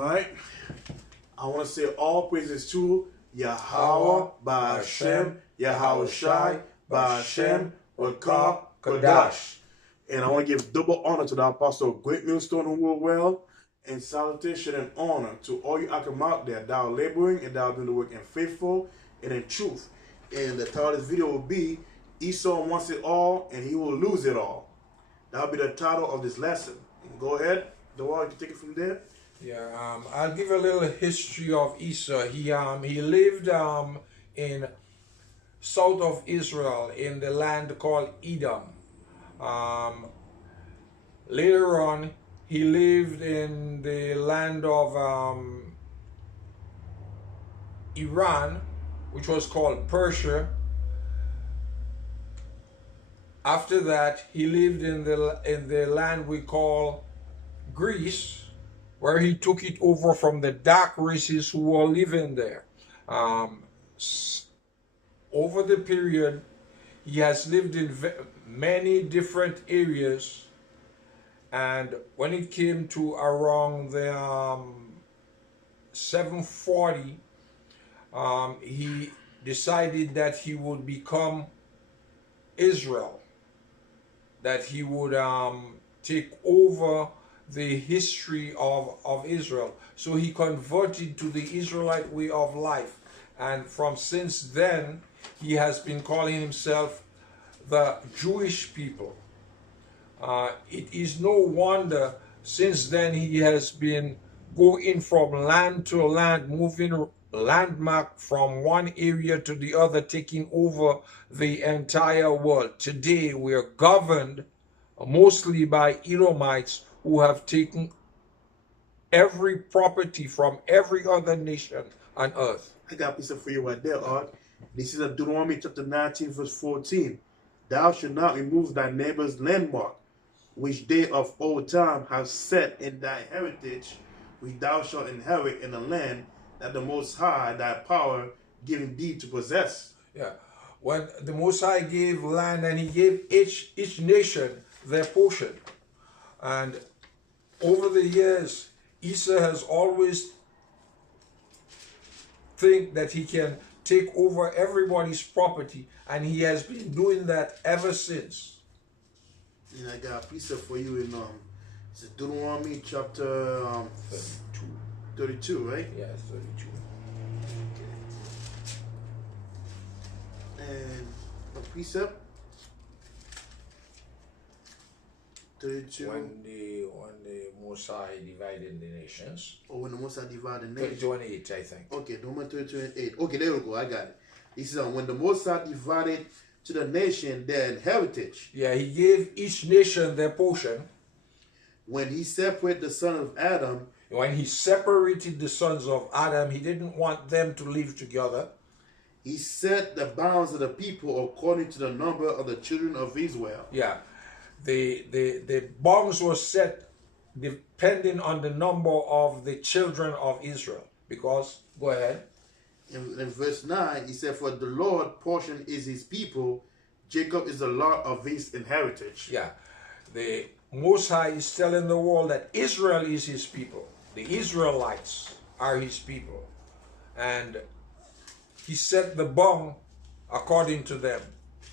right. I want to say all praises to Yahweh, Ba'Hashem, Yahawashi, Ba'Hashem, Rakah, Kadash. And I want to give double honor to the apostle, great millstone who will well, and salutation and honor to all you Akim out there that are laboring and that are doing the work in faithful and in truth. And the title of this video will be Esau wants it all and he will lose it all. That'll be the title of this lesson. Go ahead, Dewar, you can take it from there. Yeah, I'll give a little history of Esau. He lived in south of Israel in the land called Edom. Later on, he lived in the land of Iran, which was called Persia. After that, he lived in the land we call Greece, where he took it over from the dark races who were living there. Over the period, he has lived in many different areas, and when it came to around the 740, he decided that he would become Israel, that he would take over the history of Israel. So he converted to the Israelite way of life, and from since then he has been calling himself the Jewish people. It is no wonder since then he has been going from land to land, moving landmark from one area to the other, taking over the entire world. Today we are governed mostly by Edomites who have taken every property from every other nation on earth. I got a piece of for you right there, Art. This is Deuteronomy chapter 19, verse 14. Thou shalt not remove thy neighbor's landmark, which they of old time have set in thy heritage, which thou shalt inherit in the land that the Most High, thy power, giving thee to possess. Yeah. When the Most High gave land, and he gave each nation their portion. And over the years, Esau has always think that he can take over everybody's property, and he has been doing that ever since. And I got a piece of for you in it's Deuteronomy chapter 32, right? Yeah, 32. Okay. And a precept 32. When the Mosai divided the nations. Oh, when the Most High divided the nations. 28, I think. Okay, Deuteronomy 32 and 8. Okay, there we go. I got it. He says, when the Most High divided to the nation their heritage. Yeah, he gave each nation their portion. When he separated the son of Adam. When he separated the sons of Adam, he didn't want them to live together. He set the bounds of the people according to the number of the children of Israel. Yeah. The bounds were set depending on the number of the children of Israel. Because, go ahead. In verse 9, he said, for the Lord portion is his people, Jacob is the lot of his inheritance. Yeah. The Most High is telling the world that Israel is his people. The Israelites are his people. And he set the bound according to them,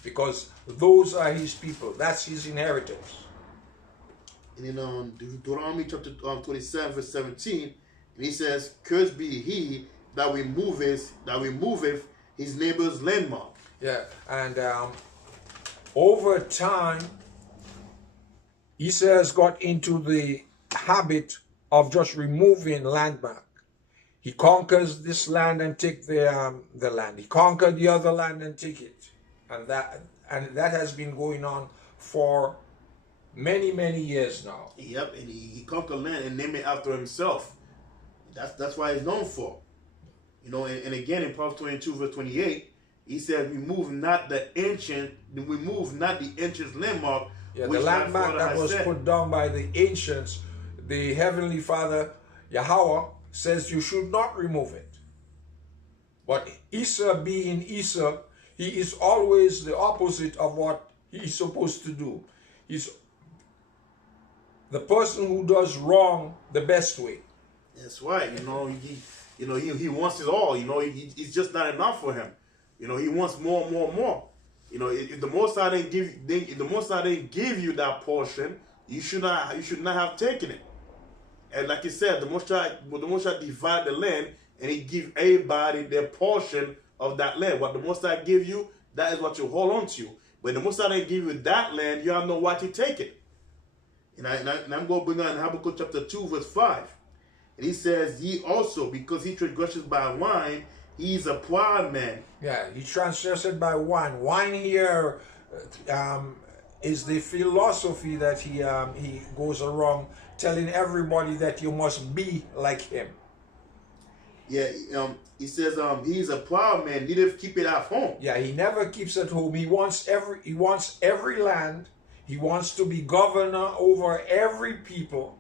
because those are his people. That's his inheritance. And in Deuteronomy chapter 27, verse 17, and he says, cursed be he that removeth his neighbor's landmark. Yeah, and over time, Esau has got into the habit of just removing landmark. He conquers this land and take the land. He conquered the other land and take it, and that has been going on for many years now. Yep, and he conquered land and named it after himself. That's why he's known for. You know, and again in Proverbs 22 verse 28, he said, remove not the ancient landmark. Yeah, the landmark that was put down by the ancients, the Heavenly Father, Yahweh, says you should not remove it. But Esau, being Esau, he is always the opposite of what he is supposed to do. He's the person who does wrong the best way. That's right. He wants it all. It's just not enough for him. He wants more and more and more. If the Most High didn't give you that portion, you should not have taken it. And like you said, the Most High divided the land, and He give everybody their portion of that land. What the Most High give you, that is what you hold on to. But the Most High didn't give you that land, you have no right to take it. And I'm going to bring on Habakkuk chapter 2, verse 5. And he says, ye also, because he transgresses by wine, he is a proud man. Yeah, he transgressed by wine. Wine here is the philosophy that he goes around telling everybody that you must be like him. Yeah, he says he's a proud man, neither keep it at home. Yeah, he never keeps at home. He wants every land. He wants to be governor over every people.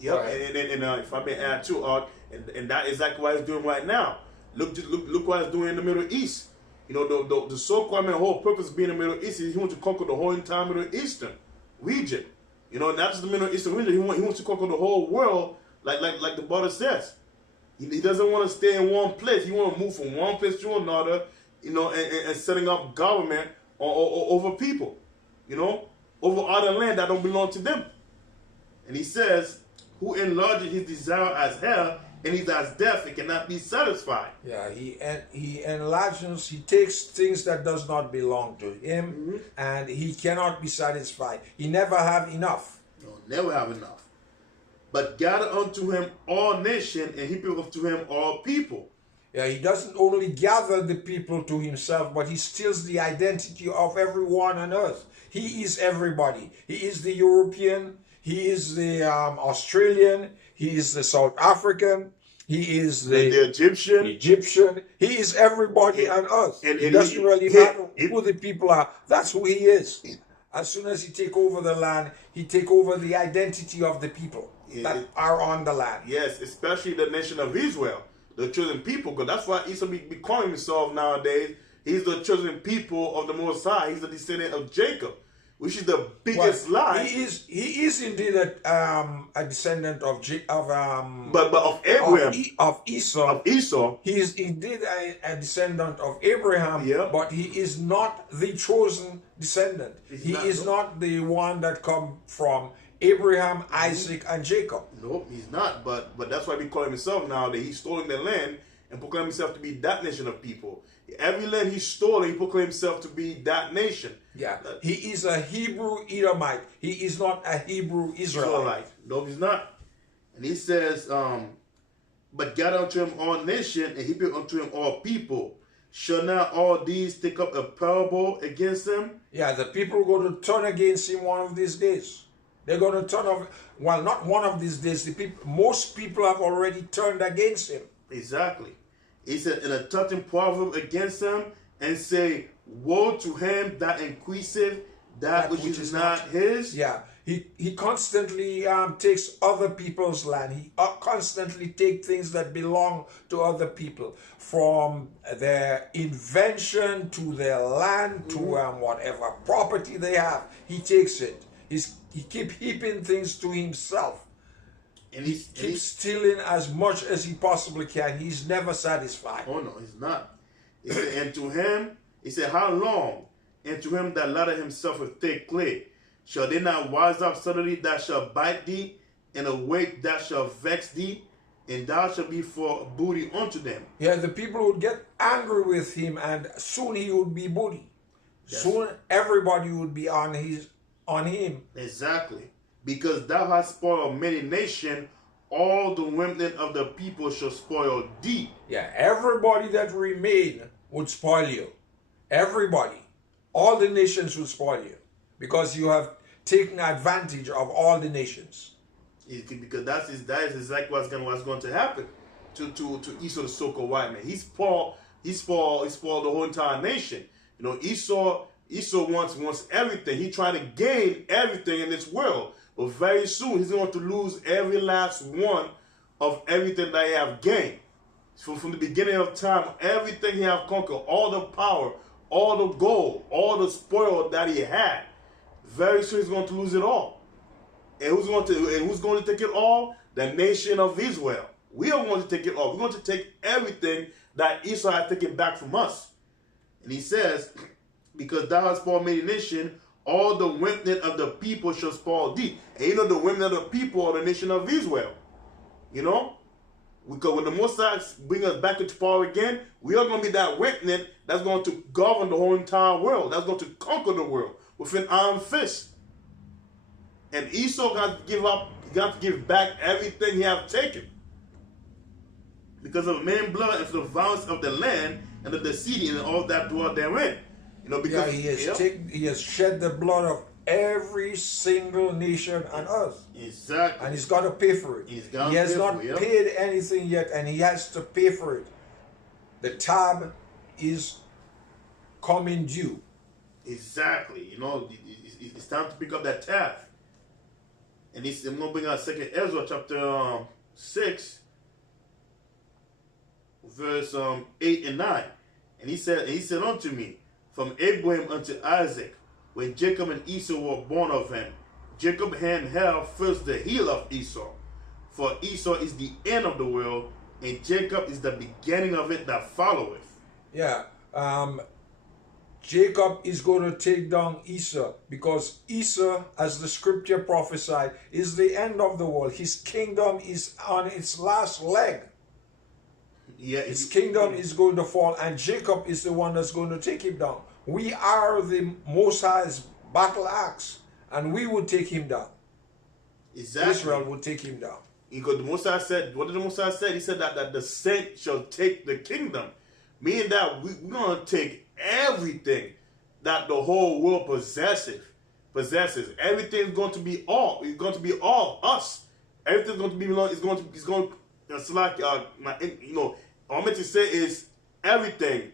Yep, right. And if I may add too, and that is exactly what he's doing right now. Look what he's doing in the Middle East. The so-called whole purpose of being in the Middle East is he wants to conquer the whole entire Middle Eastern region. Not just the Middle Eastern region. He wants to conquer the whole world, like the brother says. He doesn't want to stay in one place. He wants to move from one place to another, and setting up government over people, over other land that don't belong to them. And he says, who enlarges his desire as hell, and he's as deaf, it cannot be satisfied. Yeah, he enlarges, he takes things that does not belong to him, and he cannot be satisfied. He never have enough. No, never have enough. But gather unto him all nations, and heap unto him all people. Yeah, he doesn't only gather the people to himself, but he steals the identity of everyone on earth. He is everybody. He is the European. He is the Australian. He is the South African. He is the Egyptian. He is everybody on earth. And it doesn't really matter who the people are. That's who he is. As soon as he take over the land, he take over the identity of the people that are on the land. Yes, especially the nation of Israel, the chosen people, because that's why Esau be calling himself nowadays. He's the chosen people of the Most High. He's the descendant of Jacob, which is the biggest lie. He is indeed a descendant of but of Abraham, of Esau. Of Esau, he is indeed a descendant of Abraham. Yeah. But he is not the chosen descendant. He is not the one that come from Abraham, Isaac, and Jacob. No, he's not. But that's why we call himself now that he's stolen the land and proclaim himself to be that nation of people. Every land he stole, he proclaimed himself to be that nation. Yeah, he is a Hebrew Edomite. He is not a Hebrew Israelite. No, he's not. And he says, but gather unto him all nations, and heap unto him all people. Shall not all these take up a parable against him? Yeah, the people are going to turn against him one of these days. They're going to turn off. Well, not one of these days. Most people have already turned against him. Exactly. He said, in a touching proverb against him, and say, woe to him that increaseth that which is not his. Yeah, he constantly takes other people's land. He constantly takes things that belong to other people, from their invention to their land to whatever property they have. He takes it. He keeps heaping things to himself. And he keeps stealing as much as he possibly can. He's never satisfied. Oh, no, he's not. He said, and to him, he said, how long? And to him that ladder himself with thick clay, shall they not rise up suddenly that shall bite thee, and awake that shall vex thee, and thou shalt be for booty unto them? Yeah, the people would get angry with him, and soon he would be booty. Yes. Soon everybody would be on him. Exactly. Because thou hast spoiled many nations, all the remnant of the people shall spoil thee. Yeah, everybody that remain would spoil you. Everybody. All the nations would spoil you. Because you have taken advantage of all the nations. Because that is exactly what's going to happen to Esau, the so-called white man. He spoiled the whole entire nation. Esau wants everything. He's trying to gain everything in this world. But very soon, he's going to lose every last one of everything that he have gained. From the beginning of time, everything he have conquered, all the power, all the gold, all the spoil that he had, very soon he's going to lose it all. And who's going to take it all? The nation of Israel. We are going to take it off. We're going to take everything that Esau has taken back from us. And he says, because thou hast spoiled many nations, all the remnant of the people shall spoil thee. And you know the remnant of the people are the nation of Israel. You know? Because when the Most High bring us back into power again, we are going to be that remnant that's going to govern the whole entire world. That's going to conquer the world with an iron fist. And Esau got to give up, got to give back everything he have taken. Because of man's blood and for the violence of the land and of the city and all that dwell therein. You know, because he has shed the blood of every single nation on earth. Exactly. And he's got to pay for it. He has not paid anything yet, and he has to pay for it. The tab is coming due. Exactly. You know, it's time to pick up that tab. And I'm going to bring out 2 Ezra chapter 6, verse 8 and 9. And he said unto me, from Abraham unto Isaac, when Jacob and Esau were born of him, Jacob held first the heel of Esau. For Esau is the end of the world, and Jacob is the beginning of it that followeth. Yeah. Jacob is going to take down Esau, because Esau, as the scripture prophesied, is the end of the world. His kingdom is on its last leg. Yeah, his kingdom is going to fall, and Jacob is the one that's going to take him down. We are the Most High's battle axe, and we will take him down. Exactly. Israel will take him down. Because the Most High said, what did the Most High say? He said that the saint shall take the kingdom. Meaning that we're going to take everything that the whole world possesses. Everything's going to be all. It's going to be all us. Everything's going to be belong. It's like you know. All I'm meant to say is everything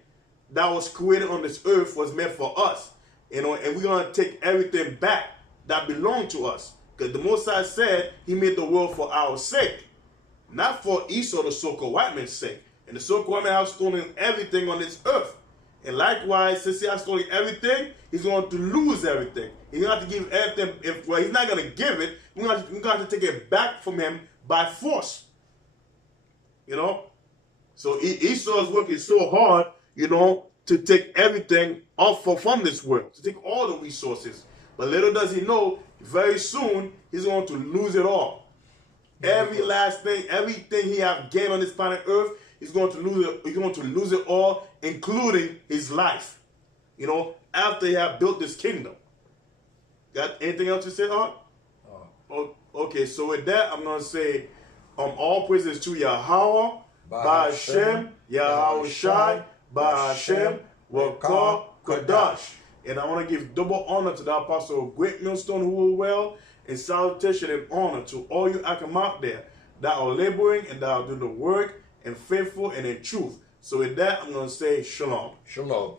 that was created on this earth was meant for us. You know, and we're gonna take everything back that belonged to us. Because the Most High said He made the world for our sake, not for Esau, the so-called white man's sake. And the so-called white man has stolen everything on this earth. And likewise, since he has stolen everything, he's going to lose everything. He's going to have to give everything. Well, he's not going to give it. We're going to have to take it back from him by force. You know? So Esau is working so hard, you know, to take everything off from this world, to take all the resources. But little does he know, very soon, he's going to lose it all. Every last thing, everything he has gained on this planet Earth, he's going to lose it. He's going to lose it all, including his life. You know, after he has built this kingdom. Got anything else to say, Art? Oh, okay, so with that, I'm going to say, all praises to Yahweh, Ba'Hashem, Yahushai, Ba'Hashem, Wakar, Kadash. And I want to give double honor to the apostle of Great Millstone who will well, and salutation and honor to all you Akam out there that are laboring and that are doing the work and faithful and in truth. So with that, I'm going to say shalom. Shalom.